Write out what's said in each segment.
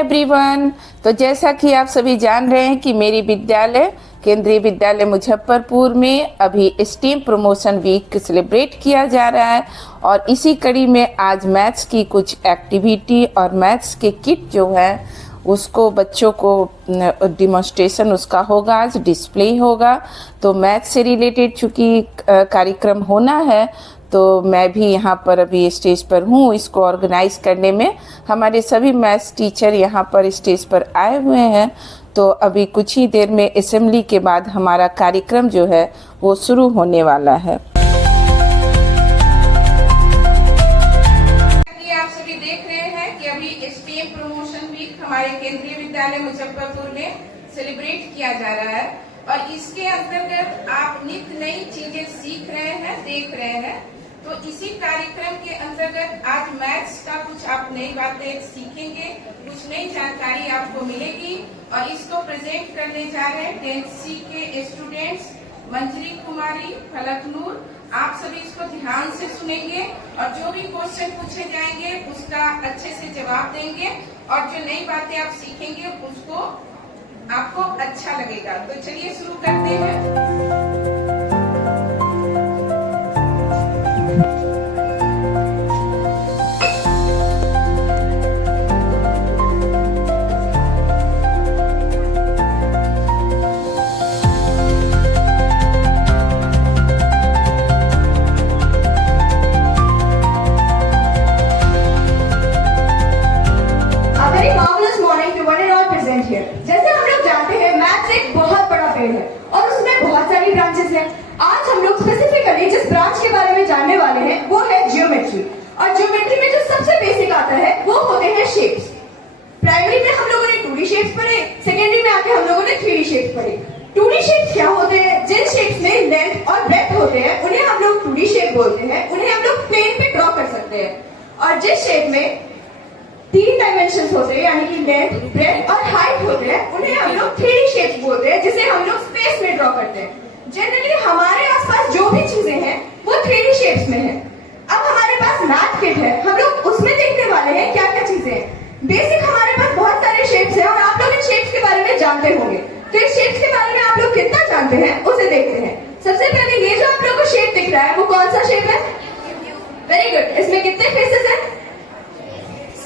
Everyone, तो जैसा कि आप सभी जान रहे हैं कि मेरी विद्यालय केंद्रीय विद्यालय मुजफ्फरपुर में अभी स्टीम प्रमोशन वीक सेलिब्रेट किया जा रहा है और इसी कड़ी में आज मैथ्स की कुछ एक्टिविटी और मैथ्स के किट जो है उसको बच्चों को डिमॉन्स्ट्रेशन उसका होगा, आज डिस्प्ले होगा। तो मैथ्स से रिलेटेड चूँकि कार्यक्रम होना है तो मैं भी यहाँ पर अभी स्टेज पर हूँ। इसको ऑर्गेनाइज करने में हमारे सभी मैथ्स टीचर यहाँ पर स्टेज पर आए हुए हैं। तो अभी कुछ ही देर में असेंबली के बाद हमारा कार्यक्रम जो है वो शुरू होने वाला है। आप सभी देख रहे हैं कि अभी स्टीम प्रमोशन वीक हमारे केंद्रीय विद्यालय मुजफ्फरपुर में सेलिब्रेट किया जा रहा है और इसके अंतर्गत आप नित्य नई चीजें सीख रहे हैं, देख रहे हैं। तो इसी कार्यक्रम के अंतर्गत आज मैथ्स का कुछ आप नई बातें सीखेंगे, कुछ नई जानकारी आपको मिलेगी और इसको प्रेजेंट करने जा रहे हैं 10th C के स्टूडेंट्स मंजरी कुमारी, फलकनूर। आप सभी इसको ध्यान से सुनेंगे और जो भी क्वेश्चन पूछे जाएंगे उसका अच्छे से जवाब देंगे और जो नई बातें आप सीखेंगे उसको आपको अच्छा लगेगा। तो चलिए शुरू करते हैं। जैसे हम लोग जानते हैं मैथ्स एक बहुत बड़ा फील्ड है और उसमें बहुत सारी ब्रांचेस हैं। आज हम लोग स्पेसिफिकली जिस ब्रांच के बारे में जानने वाले हैं वो है ज्योमेट्री। और ज्योमेट्री में जो सबसे बेसिक आता है वो होते हैं शेप्स। प्राइमरी में हम लोगों ने 2D शेप्स पढ़े, सेकेंडरी में आके हम लोगों ने 3D शेप्स पढ़े। 2D शेप्स क्या होते हैं? जिन शेप्स में लेंथ और ब्रेड्थ होते हैं उन्हें हम लोग 2D शेप बोलते हैं, उन्हें हम लोग प्लेन पे ड्रॉ कर सकते हैं। और जिस शेप में 3 डायमेंशंस होते हैं यानी कि लेंथ, ब्रेड्थ और हाइट होते हैं उन्हें हम लोग 3D शेप्स बोलते हैं, जिसे हम लोग स्पेस में ड्रॉ करते हैं। जनरली हमारे आसपास जो भी चीजें हैं वो 3D शेप्स में है। अब हमारे पास मैथ किट है, हम लोग उसमें देखने वाले हैं क्या क्या चीजें हैं। बेसिक हमारे पास बहुत सारे शेप्स हैं और आप लोग इन शेप्स के बारे में जानते होंगे। तो इस शेप्स के बारे में आप लोग कितना जानते हैं उसे देखते हैं। सबसे पहले ये जो आप लोग को शेप दिख रहा है वो कौन सा शेप है? Very good. इसमें कितने फेसेस हैं?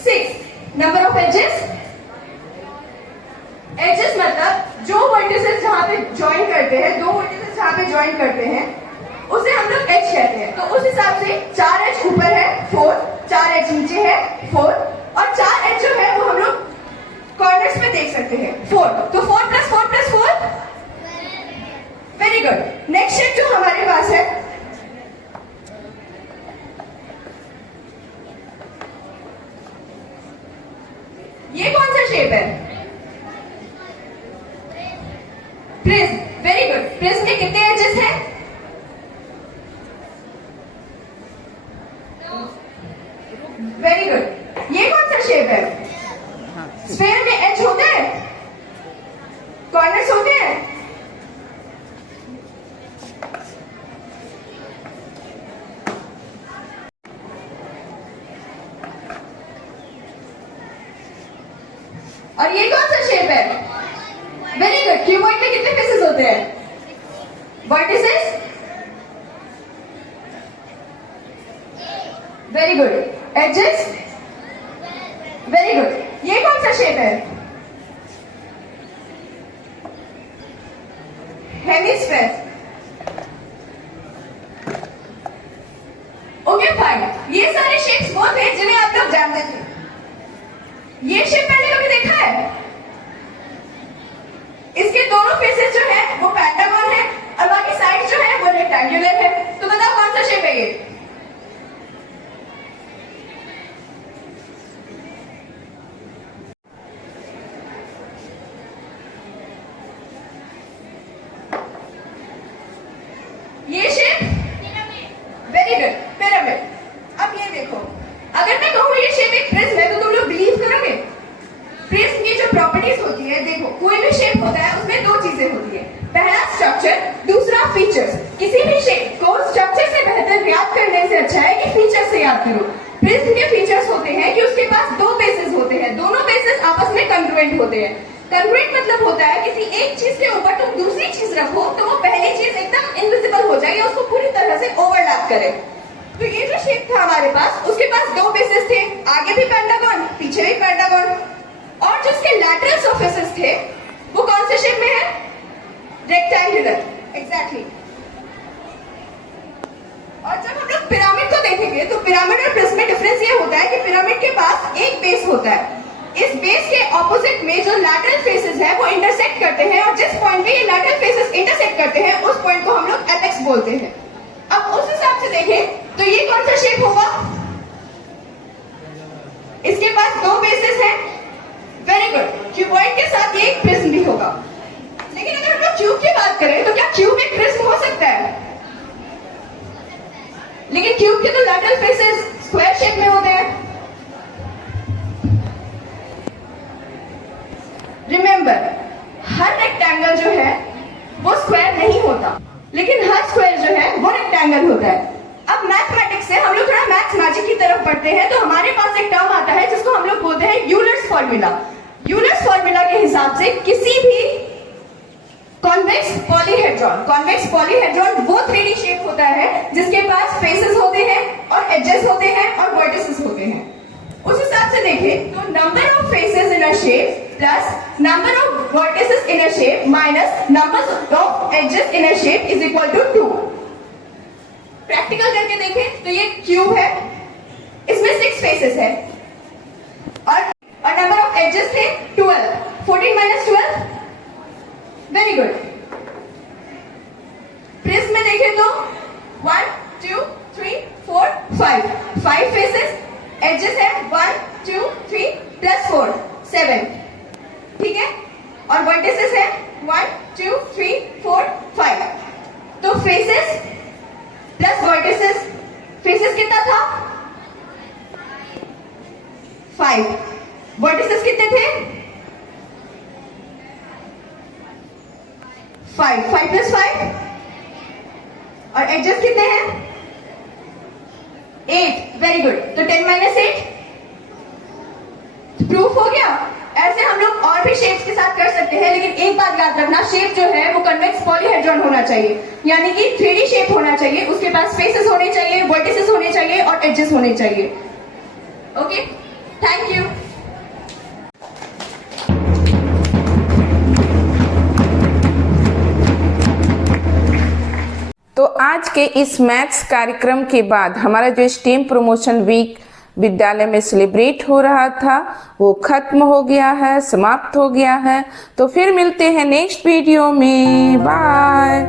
6। Number of edges? एजेस मतलब जो वर्टिसेस जहां पे ज्वाइन करते हैं, 2 वर्टिसेस जहां पे ज्वाइन करते हैं उसे हम लोग एज कहते हैं। तो उस हिसाब से 4 एज ऊपर है 4, 4 एज नीचे है 4 और 4 एज जो है वो हम लोग कॉर्नर्स में देख सकते हैं 4। तो 4 + 4 + 4 वेरी गुड। नेक्स्ट शेप जो हमारे पास है ये कौन सा शेप है? प्रिज्म। Very good. प्रिज्म में कितने एजेस हैं? Very good. ये कौन सा शेप है? स्फीयर में एज होते हैं, कॉर्नर्स होते हैं। और ये कौन सा शेप है? Very good. क्यूबॉइड में कितने फेसेस होते हैं? Vertices? Very good. Edges? Very good. ये कौन सा शेप है? हेमिस्फेयर। Okay fine. ये सारे शेप्स वो थे जिन्हें आप लोग जानते थे। ये शेप पहले कभी देखा है? इसके दोनों फेसेस जो है वो पेंटागन है और बाकी साइड जो है वो रेक्टेंगुलर है। तो बताओ कौन सा शेप है ये? बात करूं, प्रिज्म के फीचर्स होते हैं कि उसके पास दो बेसेस होते हैं, दोनों बेसेस आपस में कंग्रुएंट होते हैं। कंग्रुएंट मतलब होता है किसी एक चीज के ऊपर तुम दूसरी चीज रखो तो वो पहली चीज एकदम इनविजिबल हो जाए या उसको पूरी तरह से ओवरलैप करे। तो ये जो शेप था हमारे पास, उसके पास दो बेसेस थे, आगे भी पेंटागन, पीछे भी पेंटागन, और जो उसके लैटरल सर्फेसेस थे वो कौन से शेप में है? Rectangular, exactly. और जब हम लोग पिरामिड को देखेंगे तो पिरामिड और प्रिज्म में डिफरेंस ये होता है कि पिरामिड के पास एक बेस होता है, इस बेस के ऑपोजिट में जो लैटरल फेसेस है वो इंटरसेक्ट करते हैं, और जिस पॉइंट पे ये लैटरल फेसेस इंटरसेक्ट करते हैं उस पॉइंट को हम लोग एपेक्स बोलते हैं। अब उस हिसाब से देखें तो ये कौन सा शेप होगा? इसके पास दो बेसेस हैं, वेरी गुड। क्यूबॉइड के साथ ये एक प्रिज्म भी होगा। लेकिन अगर हम लोग क्यूब की बात करें तो क्या क्यूब एक प्रिज्म हो सकता है? लेकिन क्यूब के तो लैटरल फेसेस स्क्वायर शेप में होते हैं। रिमेंबर, हर रेक्टेंगल जो है वो स्क्वायर नहीं होता, लेकिन हर स्क्वायर जो है वो रेक्टेंगल होता है। अब मैथमेटिक्स से हम लोग थोड़ा मैथ्स मैजिक की तरफ बढ़ते हैं तो हमारे पास एक टर्म आता है जिसको हम लोग बोलते हैं यूलर्स फॉर्मूला। यूलर्स फॉर्मूला के हिसाब से किसी भी कॉन्वेक्स पॉलीहेड्रॉन वो 3D शेप होता है जिसके पास फेसेस होते हैं और एजेस होते हैं और वर्टिसेस होते हैं। उस हिसाब से देखें तो number of faces in a shape plus number of vertices in a shape minus number of edges in a shape is equal to 2। Practical करके देखें तो ये क्यूब है, इसमें 6 फेसेस है और नंबर ऑफ एजेस थे 12, 14 माइनस 12, वेरी गुड। प्रिज्म में देखें तो 1 2 3 4 5 फेसेस, एजेस है 1 2 3 प्लस 4 7, ठीक है, और वर्टिसेस है 1 2 3 4 5। तो फेसेस प्लस वर्टिसेस, फेसेस कितना था? 5, वर्टिसेस कितने थे? 5 प्लस 5, और एजेस कितने हैं? 8, वेरी गुड। तो 10 माइनस 8 प्रूफ हो गया। ऐसे हम लोग और भी शेप्स के साथ कर सकते हैं, लेकिन एक बात याद रखना, शेप जो है वो कन्वेक्स पॉलीहेड्रॉन होना चाहिए, यानी कि 3D शेप होना चाहिए, उसके पास फेसेस होने चाहिए, वर्टिसेस होने चाहिए और एजेस होने चाहिए। Okay, thank you. तो आज के इस मैथ्स कार्यक्रम के बाद हमारा जो स्टेम प्रमोशन वीक विद्यालय में सेलिब्रेट हो रहा था वो खत्म हो गया है, समाप्त हो गया है। तो फिर मिलते हैं नेक्स्ट वीडियो में। बाय।